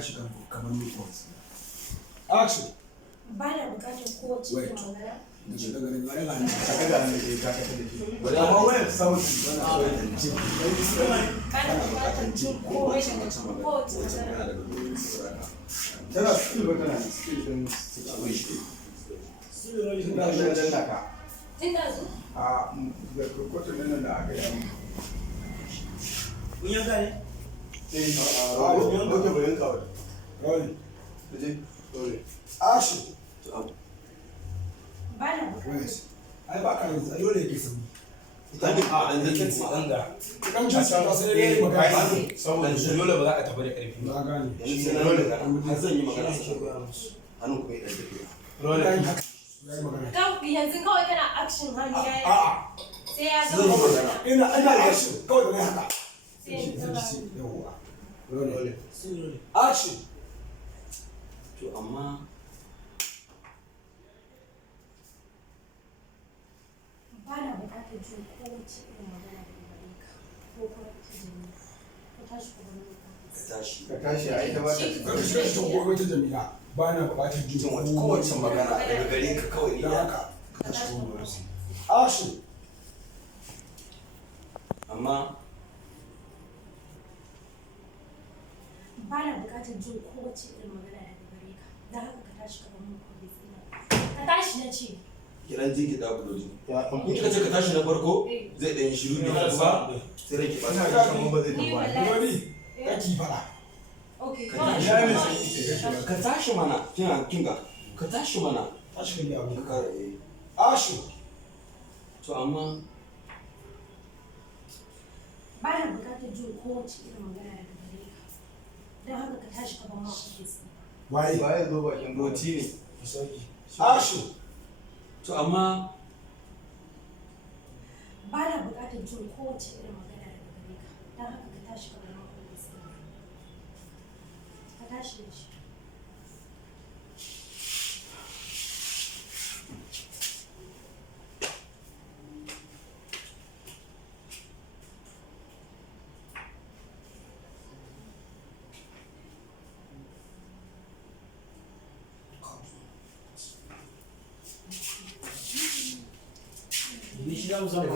tashi kamar mai kwas. Action. Ba na bukatar kowace irin magana. Da shi daga nan ya gane ta daga nan da ta ka da. Amma wayar sauti bana so ya ji. Kana bukatar jin kowace magana. Tana skill ba tana skill din situation. Skill da shi da naka. Tun da zo. A da kokoto nan da aka yi. Kun yanka ne? A yanka ke bayan kawai. Rolling. Daje. Rolling. Action. Ba na bukatar. Ai ba ka yanzu dole yake sani. Ita ne a ɗan zai ci ɗan da. Kan ji su ba sai dai magana. Saboda shi dole ba za ka tafi da ƙarfi. Na gane. Yanzu sai na dole da har zan yi magana sai koya musu. Hannun kuma ya ɗan tafiya. Dole. Yayi magana. Yanzu kawai kana action hannu ya yi. A'a. Sai ya Zan yi gama magana. Ina action kawai da mai haka. sai ya gama. Yawwa. Rolling. Dole. Action. To amma Ba na bukatar jin kowace irin magana daga gare ka ko kuma ita jini. Ka tashi ka bani ka tashi. Ka tashi a ita ba ta Ka shiga cikin gobe ta Jamila. Ba na buƙatar jin Jin kowace magana daga gare ka kawai ni Da da haka. ka tashi kuma wasu. Action. Amma Ba na bukatar jin kowace irin magana daga gare ka. Don haka ka tashi ka bani gobe tsina. Ka tashi na ce. kiran jiki da buloji. ya In kika ce ka tashi na farko zai ɗan shiru ne kuma sai rage ina ɓata. ga kamar ba zai Ni tafi wallahi. Wani. Kaki faɗa. Okay, Ka kawai. tashi. Ka tashi mana kinga ka tashi mana. Tashi ka biya abu. Ka Action. to amma Ba na bukatar jin kowace irin magana daga gare ka. Don haka ka tashi ka bani gobe tsina. Waye. ba ya zo bakin roti ne. Action. To amma Ba na bukatar jin kowace irin magana daga gare ka. Don haka ka tashi ka bani gobe tsina. Ka tashi da shi. ni shi za mu samu